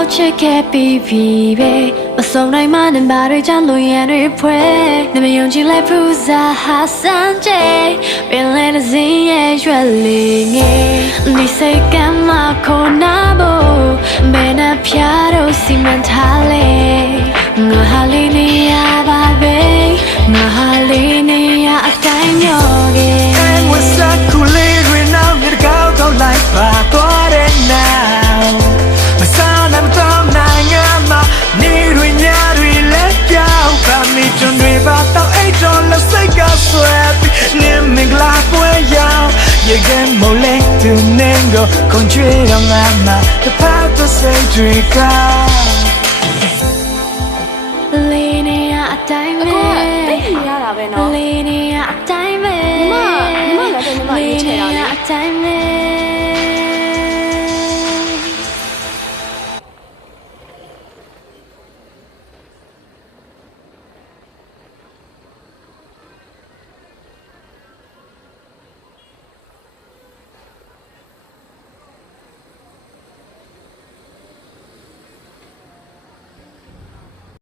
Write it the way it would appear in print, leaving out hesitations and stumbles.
လောက်ချစ်ခဲ့ပြီးပဲမဆုံးနိုင်မှနဲ့ဘာတွေကြောင့်လူရန်တွေဖွဲ့နမယုံကြည်လိုက်ဖူးစားဟာစမ်းကြပင်လဲတဲ့စင်းရဲ့ရွက်လေးငယ်ဒီစိတ်ကမ်းမခေါ်နာဖို့ဘယ်နှဖျားတော့စီမံထားလဲငါဟာလေးနေရပါပဲငါဟာလေးနေရအတိုင်းမျောခဲ့ And what's that cool lady now get go like what it now my son I'm down nine ma need we nya we let down but me don't we about to $8 say go sweat nim me glad boy young you get more late to ningo con chue on ama the path to say drink